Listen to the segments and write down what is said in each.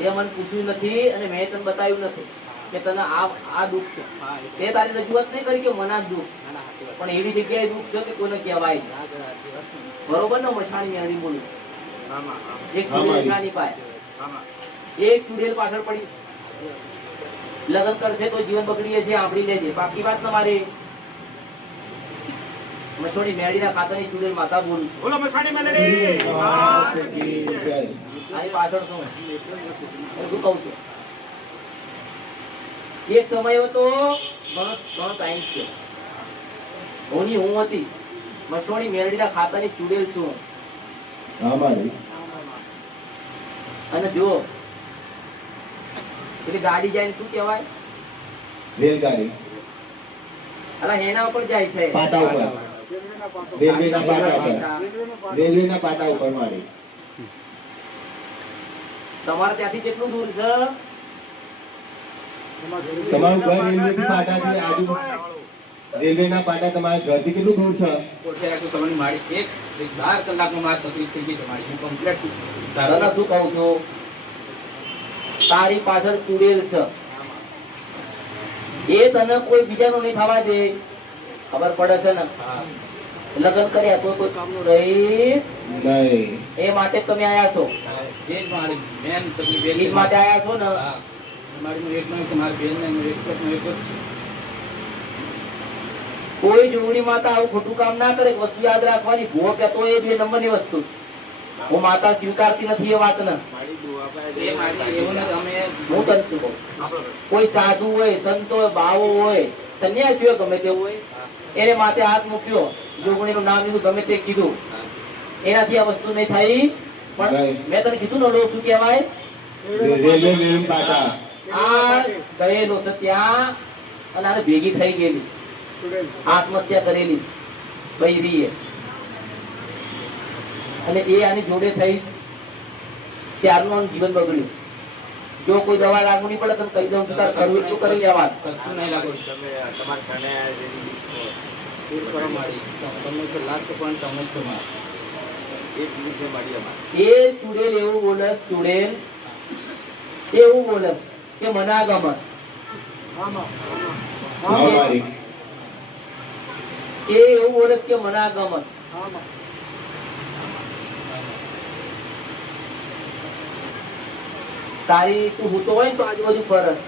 એ મને પૂછ્યું નથી અને મેં તને બતાવ્યું નથી કે તને આ દુઃખ છે. તે તારી રજૂઆત નહીં કરી કે મને આ દુઃખ, પણ એવી જગ્યાએ દુઃખ છે કે કોઈને કહેવાય બરોબર ને. મસાણી મેળવી બોલું એક ચુડેલ પાય એક ચુડેલ પાછળ પડી લગ્ન કરશે તો જીવન બગડીએ છે, આપડી લેજે પાકી વાત તમારી. મસોડી મેળીના ખાતાની ચુડેલ માતા બોલું આની પાછળ શું શું કઉ છું. એક સમય હતો ઘણો ટાઈમ છે, હું હતી મસોડી મેળડીના ખાતાની ચુડેલ છું. અને જો પેલી ગાડી જાય શું કેવાય? રેલગાડી. અલા એના ઉપર જાય છે, પાટા ઉપર, રેલવેના પાટા ઉપર, રેલવેના પાટા ઉપર મારી. તમારે ત્યાંથી કેટલું દૂર છે? તમારું ઘર રેલવેથી પાટાથી આજુ રેલવેના પાટા તમારા ઘરથી કેટલું દૂર છે? તમારી મારી 12 કલાકમાં મારી તકલીફ થઈ ગઈ. તમારી કમ્પ્લીટ તને શું કહું છું, તારી પાછળ ચુડેલ છે, એ તને કોઈ બીજાનું નહીં થવા દે. ખબર પડે છે ને? લગ્ન કર્યા તો કોઈ કામનું રહી નહીં. એ માટે તમે આયા છો, એ માટે આયા છો ને. કોઈ જોગણી માતા આવું ખોટું કામ ના કરે. વસ્તુ યાદ રાખવાની, ભૂવો કહેતો એ 2 નંબરની વસ્તુ. હું માતા સ્વીકારતી નથી એ વાત ને. હું તને શું કહું, કોઈ સાધુ હોય, સંત હોય, બાવો હોય, સંન્યાસી હોય, ગમે તેવું હોય, એને માથે હાથ મૂક્યો, જોગણી નું નામ લીધું, ગમે તે કીધું, એનાથી આ વસ્તુ નહીં થઈ. પણ મેં તને કીધું ને શું કહેવાય? રેલવે પાટા. આ ગયેલો છે ત્યાં અને આને ભેગી થઈ ગયેલી, આત્મહત્યા કરેલી બૈરીએ, અને એ આની જોડે થઈ ત્યારનું જીવન બગડ્યું. જો કોઈ દવા લાગુ નહીં પડે તો કહી દઉં છું, તાર કરવું એટલું કરી લેવા. કશું નહીં લાગુ. એ ચુડેલ એવું બોલે, ચુડેલ એવું બોલે કે મનાગમન. એ એવું બોલે કે મનાગમન. તારી તું હૂતો હોય ને તો આજુબાજુ ફરસ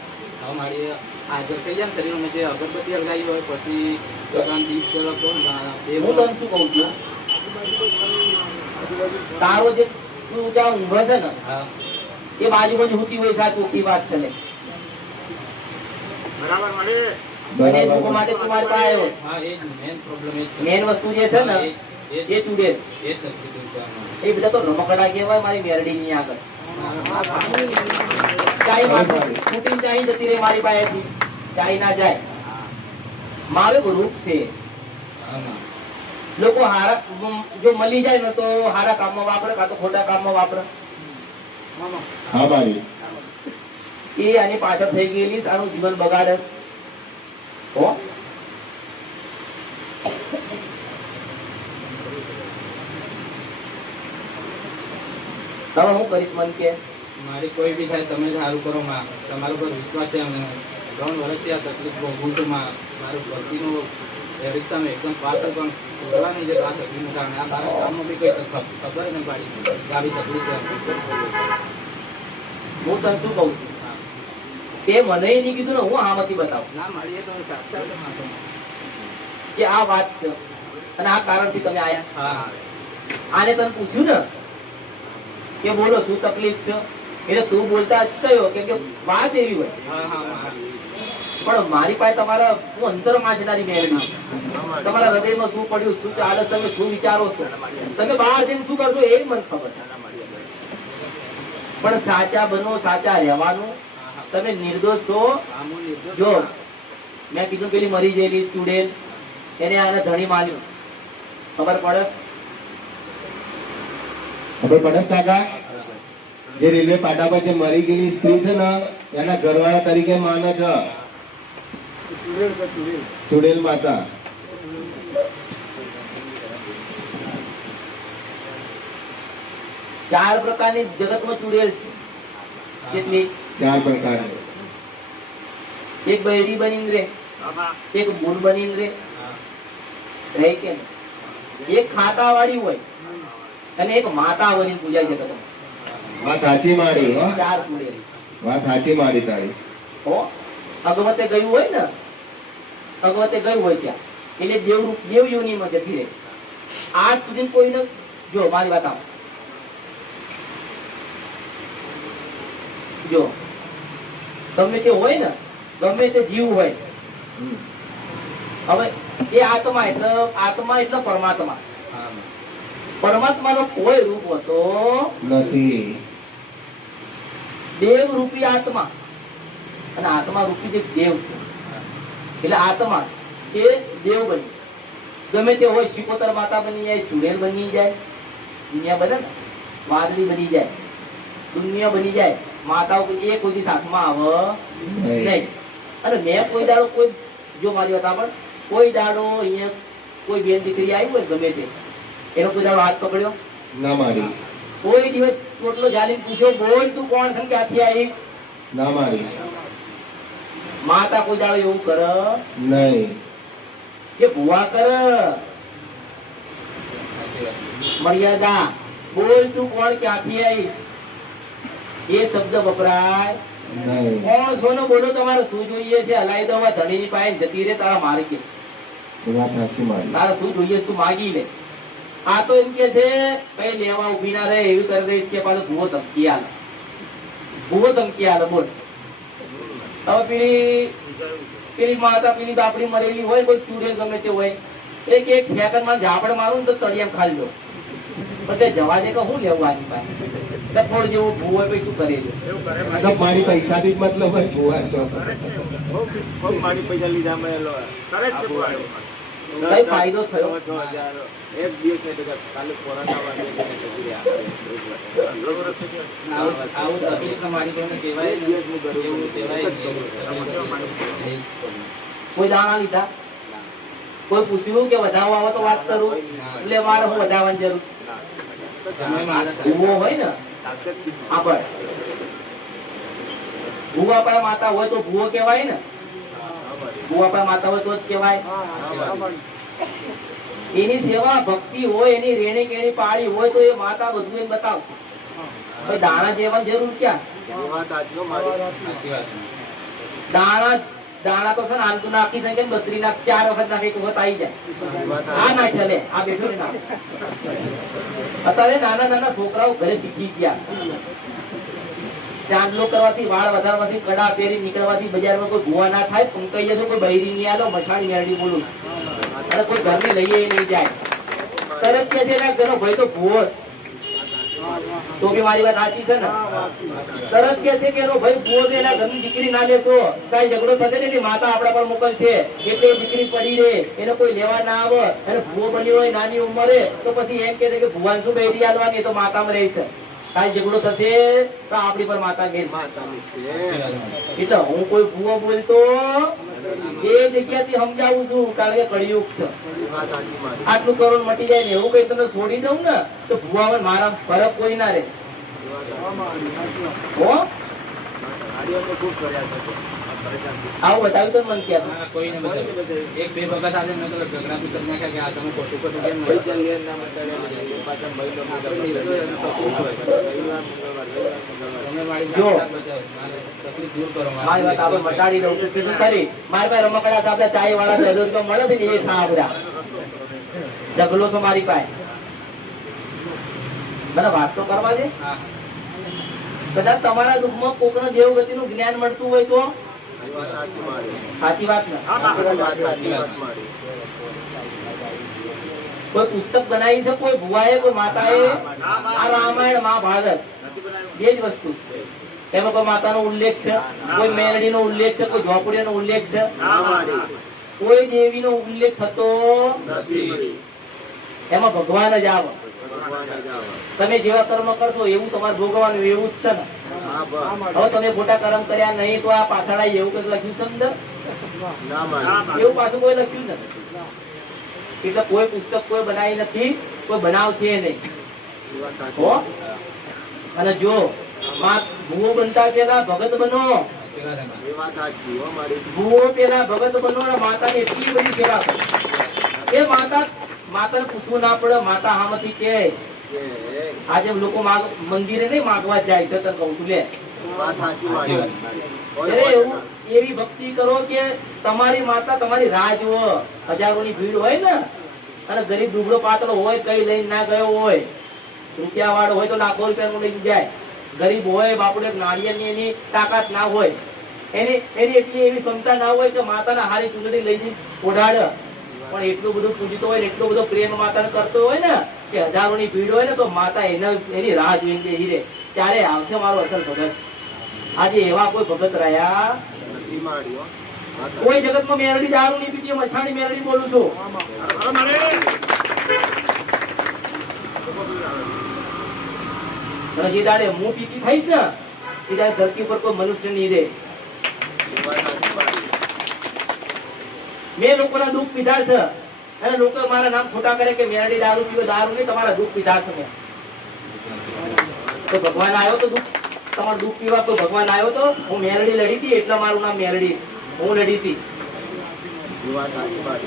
મારી હાજર થઈ જાય શરીરમાં, જે અગરબત્તી અલગાવી હોય પછી દીપ ચલાવતો. હું તને શું કઉ છું, તારો જે તું જ્યાં ઊંઘે છે ને એ બાજુ હુતી હોય છે, ચોખ્ખી વાત છે. માટે તમારી પાસે મેન વસ્તુ જે છે ને એ ચુડેલ, એ બધા તો રમકડા કહેવાય મારી મેરડી ની આગળ. ચાઈ જતી રહી મારી પાસેથી, ચાઈ ના જાય. મારું ગ્રુપ છે, લોકો હારા જો મળી જાય ને તો હારા કામમાં વાપરે, કાં તો ખોટા કામમાં વાપરે. એ આની પાછળ થઈ ગયેલી, આનું જીવન બગાડે. તમે હું કરીશ મન કે મારી કોઈ બી થાય તમે સારું કરો માં, તમારો પર વિશ્વાસ છે. 3 વર્ષથી આ તકલીફ ભોગવું છું માં. મારું ભરતીનું રિક્ષામાં એકદમ પાછળ પણ બોલવા નહીં જતો આ તકલીફનું કારણે. આ મારા કામમાં બી કઈ ખબર નહીં પાડી આવી તકલીફ છે. હું તને શું કઉ છું, તે મને નહીં કીધું ને, હું આમાંથી બતાવું ના મારી તો સાક્ષાત કે આ વાત છે અને આ કારણથી તમે આયા. આને તને પૂછ્યું ને કે બોલો શું તકલીફ છે, એટલે તું બોલતા કયો કેમ કે વાત એવી હોય. પણ મારી પાસે તમારા હું અંતરમાં જનારી મેળવી, તમારા હૃદયમાં શું પડ્યું, શું ચાલે, તમે શું વિચારો છો, તમે બહાર જઈને શું કરશો એ મને ખબર. પણ સાચા બનો, સાચા રહેવાનું. તમે નિર્દોષ છો. જો મેં કીધું પેલી મરી ગયેલી સ્ટુડન્ટ, એને આને ધણી માન્યું, ખબર પડે? ખબર પડે કાકા? જે રેલવે પાટા પર જે મરી ગયેલી સ્ત્રી છે ને એના ઘરવાળા તરીકે માને છે ચુડેલ માતા. 4 પ્રકારની જગતમાં ચુડેલ છે. કેટલી? 4 પ્રકારની. એક બૈરી બનીને રે, એક મૂળ બનીને રે, રહે કે નહીં? એક ખાતા વાળી હોય અને એક માતા બનીને પૂજાય છે તમે. વાત સાચી મારી હો. 4 પૂરે. વાત સાચી મારી તારી. હો ભગવતે ગયું હોય ને, ભગવતે ગયું હોય ત્યાં એટલે દેવ યોનીમાં જતી રહે. આજ સુધી કોઈને જો મારી વાત આવો, જો ગમે તે હોય ને, ગમે તે જીવ હોય, હવે એ આત્મા એટલે પરમાત્મા. પરમાત્માનો કોઈ રૂપ હોતો નથી. દેવ રૂપી આત્મા અને આત્મા રૂપી જે દેવ છે એટલે આત્મા એ દેવ બની. ગમે તે હોય, શિકોતર માતા બની જાય, ચુડેલ બની જાય, દુનિયા બને ને, વાદળી બની જાય, દુનિયા બની જાય, માતાઓ એ કોઈ સાથમાં આવે નહીં. અને મેં કોઈ દાડો કોઈ, જો મારી વાત પણ કોઈ દાડો અહીંયા કોઈ બેન દીકરી આવી હોય ગમે તે, એનો કોઈ દાડો હાથ પકડ્યો ના મારી. કોઈ દિવસ ટોટલો જાલીને પૂછ્યો, બોલ તું કોણ છે, ક્યાંથી આવી? ના મારી. માતા કોઈ દાડો એવું કરે નહીં. કે ભુવા કરે મર્યાદા, બોલ તું કોણ, ક્યાંથી આવી? એ શબ્દ વપરાય નહીં. કોણ છો ને બોલો, તમારે શું જોઈએ છે? હલાઈ દો ધણી ની પાસે જતી રે, તારા મારી કે વાત સાચી મારી. તારે શું જોઈએ તું માગી લે. આ તો એમ કે છે કઈ લેવા ઉભી ના રહે એવી કરી દઈશ કે પાછું ભૂવો ધમકી આલે, ભૂવો ધમકી આલે. બોલ હવે પેલી માતા પેલી બાપડી મરેલી હોય, કોઈ ચૂડે ગમે તે હોય, એક સેકન્ડ માં ઝાપડ મારું તો તળિયામ ખાલી દો, પછી જવા દે કે હું લેવું આની પાસે. થોડ જેવું ભૂ હોય પછી શું કરે છે? આ તો મારી પૈસાથી જ મતલબ હોય. ભુવા તો મારી પૈસા લીધા મળેલો કઈ ફાયદો થયો? 6,000 એક દિવસ ને કાલે કોરોના આવું તકલીફ મારી જોડે કહેવાય ને, એવું કહેવાય ને. કોઈ દાણા લીધા, કોઈ પૂછ્યું કે વધાવો આવે તો વાત કરું, એટલે મારે હું વધાવવાની જરૂર? ભૂવો હોય ને આપણે, ભૂવો આપણા માતા હોય તો ભૂવો કહેવાય ને, ભૂવો આપણા માતા હોય તો જ કહેવાય. એની સેવા ભક્તિ હોય, એની રેણી કેણી પાળી હોય તો એ માતા બધું એને બતાવશે. ભાઈ દાણા જેવાની જરૂર ક્યાં? દાણા તો છે ને આમ તો નાખી શકે ને, 32 નાખ, 4 વખત નાખે, 1 વખત આવી જાય. આ ના ચાલે, આ બેઠો ને ના. અત્યારે નાના નાના છોકરાઓ ઘરે શીખી ગયા. ચાંદલો કરવાથી, વાળ વધારવાથી, કડા પહેરી નીકળવાથી બજારમાં કોઈ ભૂવા ના થાય, પંકાઈ જતો, કોઈ બૈરી નહીં આલો, મછાડી મેળવી બોલું, અને કોઈ ઘરની લઈએ નહીં જાય. તરત કે છે ઘરનો ભાઈ તો ભૂવો. તો કે મારી વાત સાચી છે ને? તરત કે છે કે એનો ભાઈ ભૂવો છે, એના ઘરની દીકરી ના લેશો, કઈ ઝઘડો થશે ને, માતા આપડા પર મોકલશે, એટલે દીકરી પડી રહે, એને કોઈ લેવા ના આવે, અને ભૂવો બની હોય નાની ઉંમરે, તો પછી એમ કે છે કે ભુવાન શું બૈરી આલવાની, તો માતામાં રહે છે. કઈ ઝઘડો થશે તો આપડી પર માતા ઘેર. એટલે હું કોઈ ભૂવો બોલતો એ જગ્યાથી સમજાવું છું, કારણ કે કળિયુગ છે. આટલું કરોડ મટી જાય ને એવું કઈ તમે છોડી દઉં ને તો ભૂવા મારા ફરક કોઈ ના રે. હો આવું બતાવ્યું તો મને ક્યાં કોઈને એક બે વખત આજે મેં ઝઘડા બી કરી નાખ્યા કે આ તમે ખોટું ખોટું કેમ મારી વાત આપણે મટાડી દઉં છું. કીધું ખરી મારી પાસે રમકડા આપડે ચાય વાળા 10 રૂપિયા મળે છે ને, એ સાંભળ્યા ઢગલો છો મારી પાસે. મને વાત તો કરવા દે. કદાચ તમારા દુઃખમાં કોકનો દેવગતિ નું જ્ઞાન મળતું હોય તો સાચી વાત ને? કોઈ પુસ્તક બનાવી છે કોઈ ભુવાએ, કોઈ માતાએ? આ રામાયણ મહાભારત બે જ વસ્તુ. એમાં કોઈ માતાનો ઉલ્લેખ છે, કોઈ મેલડી નો ઉલ્લેખ છે, કોઈ ઝોપડીઓ નો ઉલ્લેખ છે? કોઈ દેવી નો ઉલ્લેખ થતો નથી. એમાં ભગવાન જ આવે. તમે જેવા કર્મ કરશો એવું તમારે ભોગવવાનું, એવું જ છે ને? હવે તમે ખોટા કર્મ કર્યા નહીં તો આ પાછળ એવું કઈ લખ્યું છે અંદર? એવું પાછું કોઈ લખ્યું નથી. એટલે કોઈ પુસ્તક કોઈ બનાવી નથી, કોઈ બનાવશે નહીં. અને જો ભૂવો બનતા પેલા ભગત બનો. કેવા છે મારે? એ વાત સાચી હો મારી. ભૂવો પેલા ભગત બનો અને માતાની એટલી બધી સેવા કરો. એ માતાને પૂછવું ના પડે. માતા હામાંથી કે આજે લોકો મંદિરે નહીં માગવા જાય છે. તને કહું છું લે, વાત સાચી સાચી વાત. વાત. અરે એવું એવી ભક્તિ કરો કે તમારી માતા તમારી રાહ જુઓ. હજારોની ભીડ હોય ને અને ગરીબ દુબળો પાતળો હોય, કઈ લઈને ના ગયો હોય, રૂપિયા વાળો હોય તો લાખો રૂપિયા લઈને જાય, ગરીબ હોય બાપુડે નાળિયેરની એની તાકાત ના હોય, એની એટલી એવી ક્ષમતા ના હોય કે માતાના હારી ચૂંટણી લઈને ઓઢાડે, પણ એટલું બધું પૂજતો હોય ને એટલો બધો પ્રેમ માતાને કરતો હોય ને કે હજારોની ભીડ હોય ને તો માતા એની રાહ જોઈને બેહી રહે ત્યારે આવશે મારો અસલ ભગત. આજે એવા કોઈ ભગત રહ્યા નથી મારી હો. વાત કોઈ જગતમાં મેરડી દારૂ નહીં પીતી, મછાણી મેરડી બોલું છું. અને જે દાડે હું પીતી થઈશ ને એ દાડે ધરતી પર કોઈ મનુષ્ય નહીં રહે. સાચી વાત. મેં લોકોના દુઃખ પીધા છે અને લોકો મારા નામ ખોટા કરે કે મેરડી દારૂ પીવો. દારૂ નહીં, તમારા દુઃખ પીધા છે મેં. તો ભગવાન આવ્યો તો દુઃખ તમારું દુઃખ પીવા તો ભગવાન આવ્યો તો. હું મેરડી લડી હતી એટલે મારું નામ મેરડી. હું લડી હતી. એ વાત સાચી વાત.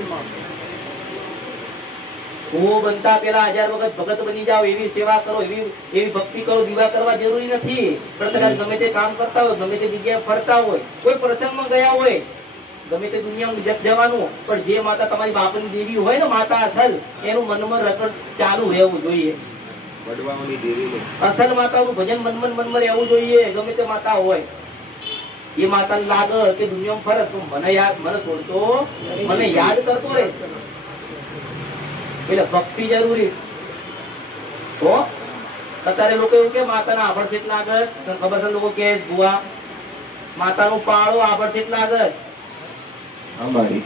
હું બનતા પેલા 1000 વખત ભગત બની જાઓ, એવી સેવા કરો, એવી ભક્તિ કરો. દીવા કરવા જરૂરી નથી. પણ ગમે તે કામ કરતા હોય, ગમે તે જગ્યાએ ફરતા હોય, કોઈ પ્રસંગમાં ગયા હોય, ગમે તે દુનિયામાં જવાનું, પણ જે માતા તમારી બાપની દેવી હોય ને માતા અસલ, એનું મનમાં રટણ ચાલુ રહેવું જોઈએ. વડવાઓની ડેરી ને અસલ માતાનું ભજન મનમાં રહેવું જોઈએ. ગમે તે માતા હોય એ માતાને લાગે કે દુનિયામાં ફરક મને છોડતો, મને યાદ કરતો રહે. એટલે ભક્તિ જરૂરી. તો અત્યારે લોકો એવું કે માતાના આભળ છે એટલા આગળ. તને ખબર છે લોકો કે બુઆ માતાનું પાળો આભળ છે એટલા આગળ. અમારી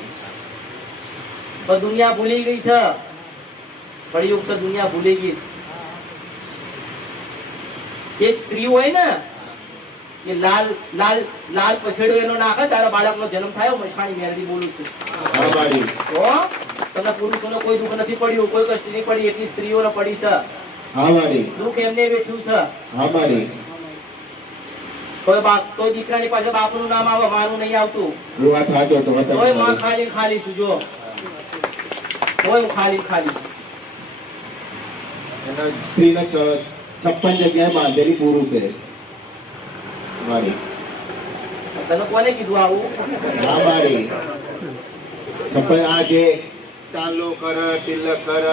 પણ દુનિયા ભૂલી ગઈ છે. કળિયુગ છે, દુનિયા ભૂલી ગઈ. એક સ્ત્રી હોય ને એ લાલ પછેડો એનો નાખે તારા બાળકનો જન્મ થાય. મછાણી મેરડી બોલું છું. અમારી તો તમને પુરુષોને કોઈ દુઃખ નથી પડ્યું, કોઈ કષ્ટ નહીં પડી, એટલી સ્ત્રીઓને પડી છે. અમારી દુઃખ એમને બેઠું છે. અમારી કોઈ દીકરાની પાસે બાપનું નામ આવે, મારું નહીં આવતું. એ વાત સાચો તો તોય માં ખાલી છું. જો તોય હું ખાલી. એના સ્ત્રીને 56 જગ્યાએ બાંધેલી પુરુષ છે. મારી તને કોને કીધું આવું? અમારી 56 આ જે ચાલો કર તિલક કર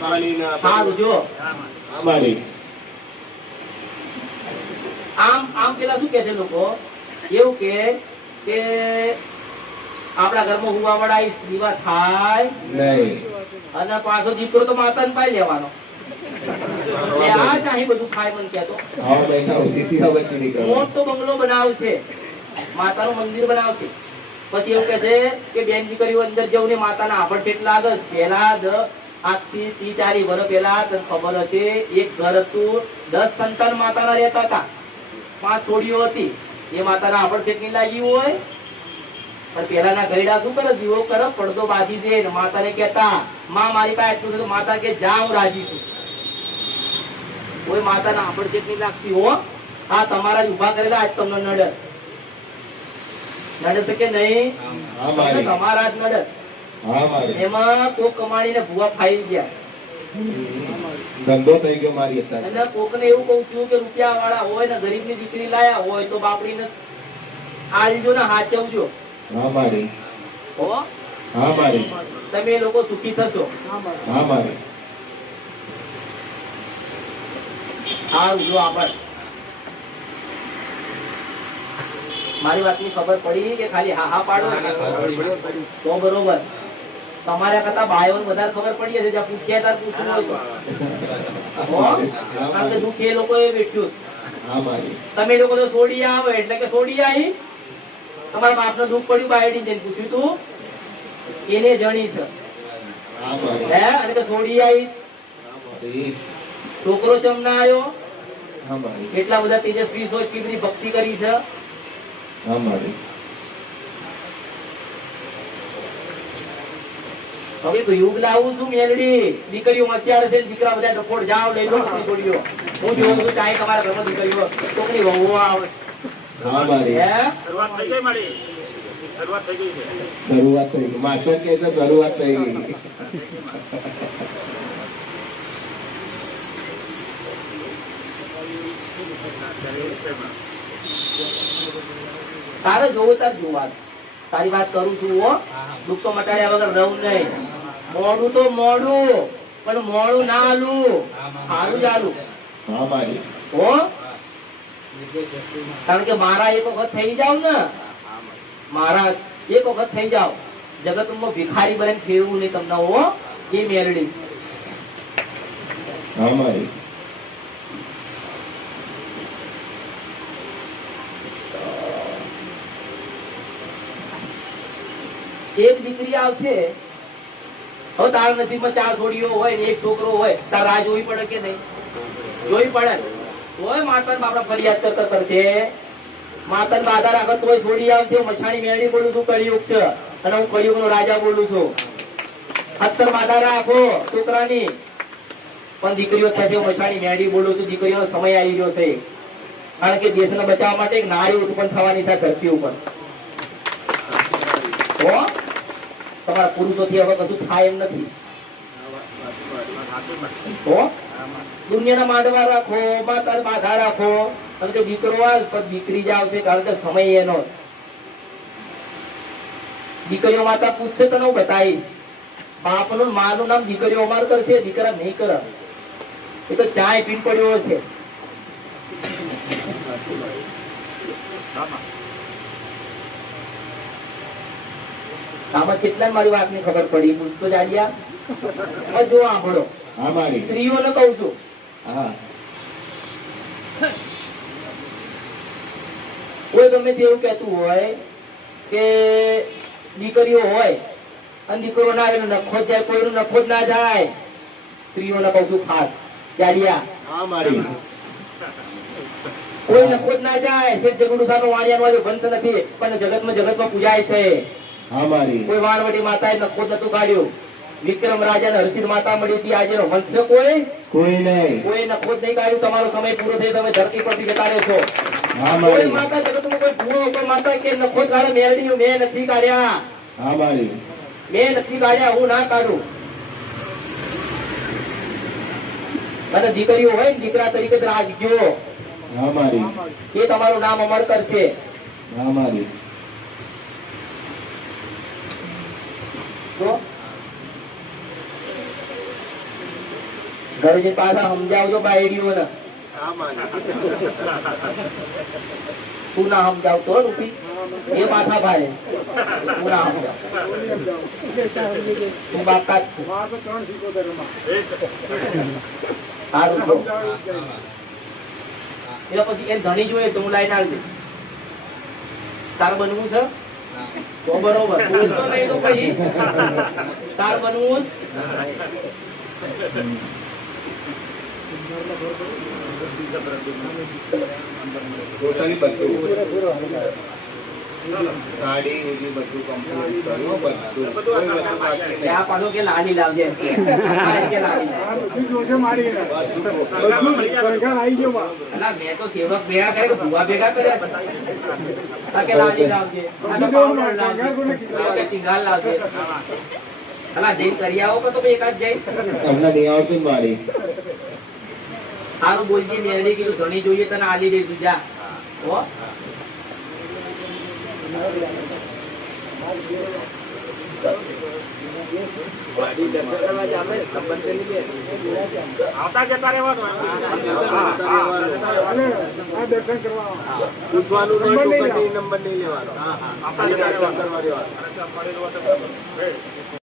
પાણી ના સારું જો અમારી આમ પેલા શું કે છે લોકો? એવું કે આપણા ઘરમાં હુવા વડાઈ દીવા થાય નહીં. અને પાછો દીકરો તો માતાને પાઈ લેવાનો. એ આ ચાહી બધું ખાય મને કહેતો. આવો બેઠા ઉઠી હવે નીકળો. મોટો બંગલો બનાવશે, માતાનું મંદિર બનાવશે. પછી એવું કે છે કે બેન દીકરીઓ અંદર જવું ને માતાના આભળ કેટલા આગળ. પેલા આજથી 30-40 વર્ષ પહેલા તને ખબર હશે એક ઘર હતું, 10 સંતાન માતાના રહેતા હતા, 5 છોડીઓ હતી. એ માતાના આભળ કેટલી લાગી હોય. પણ પેલાના ગયડા શું કરે? દીવો કરે, પડદો બાંધી દે. માતાને કહેતા માં મારી પાસે એટલું છે. માતા કે જા હું રાજી છું. કોઈ માતાના આભળ કેટલી લાગતી હો. આ તમારા જ ઉભા કરેલા આજ તમને નડે કે નહીં? અમારી તમારા જ નડે. અમારી એમાં કોક કમાણીને ભૂવા ખાઈ ગયા. ધંધો થઈ ગયો મારી અત્યારે. અને કોકને એવું કહું છું કે રૂપિયા વાળા હોય ને ગરીબની દીકરી લાયા હોય તો બાપડીને આલજો ને હાચવજો. અમારી હો અમારી તમે લોકો સુખી થશો. અમારી સારું જો આભાર. મારી વાતની ખબર પડી કે ખાલી હા પાડો તો બરોબર. તમારા કરતા ભાઈઓને વધારે ખબર પડી હશે. જ્યાં પૂછ્યા ત્યારે પૂછવું હોય તો. હો? કારણ કે દુઃખ એ લોકોએ વેઠ્યું. અમારી તમે લોકો તો છોડી આવો એટલે કે છોડી આવી. તમારા બાપને દુઃખ પડ્યું, બાયડી જઈને પૂછ્યું તું, એને જણી છે. અમારી હે? અને કે છોડી આવી, અમારી છોકરો ચમ ના આવ્યો. અમારી એટલા બધા તેજસ્વી છો, એટલી બધી ભક્તિ કરી છે. અમારી હવે તો યુગ લાવું છું મેલડી, દીકરીઓ અત્યારે છે, દીકરા બધા રખોડ જાઓ લઈ લો બધી છોડીઓ. હું જોઉં છું ચાહે તમારા ઘરમાં દીકરીઓ છોકરી વહુઓ આવે. હા મારી હે? શરૂઆત થઈ ગઈ મારી. શરૂઆત થઈ ગઈ છે. શરૂઆત થઈ ગઈ. માસ્ટર કે છે શરૂઆત થઈ ગઈ. તારે જોવું તાર જોવા. તારી વાત કરું છું હો. દુઃખ તો મટાડ્યા વગર રહું નહીં. મોડું તો મોડું, પણ મોડું ના આલું, સારું જ આલું. હા મારી હો, કારણ કે મારા એક વખત થઈ જાવ ને, મારા એક વખત થઈ જાવ, જગતમાં ભિખારી બને ફેરવું નહીં તમને. હો, એ મેલડી. હા મારી એક દીકરી આવશે, હવે તારા નસીબમાં 4 છોડીઓ હોય ને એક છોકરો હોય, તાર રાહ જોવી પડે કે નહીં? જોવી પડે. તોય માતા બાપડા ફરિયાદ કરતા કરશે, માતા બાધા રાખત તોય છોડી આવશે. મછાણી મેળી બોલું છું, કળિયુગ છે, અને હું કળિયુગ નો રાજા બોલું છું. 70 બાધા રાખો છોકરાની, પણ દીકરીઓ થશે મછાણી મેળી બોલું છું. દીકરીઓનો સમય આવી ગયો છે, કારણ કે દેશને બચાવવા માટે એક નારી ઉત્પન્ન થવાની છે ધરતી ઉપર. તો તમારા પુરુષોથી હવે કશું થાય એમ નથી. તો દુનિયાના માંડવા રાખો, માતા બાધા રાખો, અને તે દીકરો આવે પણ દીકરી જ આવશે, કારણ કે સમય એનો. દીકરીઓ માતા પૂછશે તો હું બતાવીશ. બાપનું માનું નામ દીકરીઓ અમાર કરશે, દીકરા નહીં કરે. એ તો ચાય પીન પડ્યો છે. આમાં કેટલા મારી વાત ની ખબર પડી? પૂછતો જાડિયા જો સાંભળો. હા મારી સ્ત્રીઓને કહું છું, હા કોઈ ગમે તેવું કહેતું હોય કે દીકરીઓ હોય અને દીકરો ના આવે, નખો જ જાય, કોઈનું નખો જ ના જાય. સ્ત્રીઓને કહું છું ખાસ જાડિયા, હા મારી કોઈ નખો જ ના જાય. છે જગડું સાનું વાણિયાનો વંશ નથી, પણ જગતમાં પૂજાય છે. હા મારી કોઈ વાણવટી માતાએ નખો જ નતું કાઢ્યું. વિક્રમ રાજા ને હર્ષિદ માતા મળી હતી, આજે નો વંશ કોઈ કોઈ નહીં. કોઈ નખો જ નહીં કાઢ્યું. તમારો સમય પૂરો થઈ, તમે ધરતી પરથી જતા રહેશો. હા કોઈ મારી માતા જગતમાં કોઈ ભૂવો, કોઈ માતા કે નખો જ કાઢે, મેળવી મેં નથી કાઢ્યા, હા મારી મેં નથી કાઢ્યા, હું ના કાઢું. અને દીકરીઓ હોય ને દીકરા તરીકે જ રાખજો, હા મારી એ તમારું નામ અમર કરશે. હા મારી તો ઘરે જઈને પાછા સમજાવજો બાયડીઓને. તું ના સમજાવતો રૂપી, એ માથા ભારે. તું ના સમજાવ, તું બાકાત છું. સારું જો. એટલે પછી એ ધણી જોઈએ તો હું લાઈને આવજે. તાર બનવું છે તો બરોબર, બોલતો નહીં તો પછી તાર બનવું જ. ટોટલી બધું સાડી ઉડી બધું કમ્પ્લીટ કર્યું. બધું કોઈ વસ્તુ બાકી નહીં. ત્યાં પાછો કે લાલી લાવજે એમ કે. હા, એમ કે લાલી લાવ. અલા, મેં તો સેવક ભેગા કરે કે ભૂવા ભેગા કર્યા છે. આ કે લાલી લાવજે, આ તો પાવડર લાવજે, આ કે સિંગાર લાવજે. અલા, જઈને કરી આવો કે તમે એકાદ જઈ. તમને નહીં આવતું ને મારી. સારું બોલજી, મેળી કીધું ધણી જોઈએ તને આલી દઈશું, જા. હો, આવતા જતા રહેવાનું. પૂછવાનું નહીં, ટોકન નંબર નહીં લેવાનો. આવતા જતા રહેવાનું.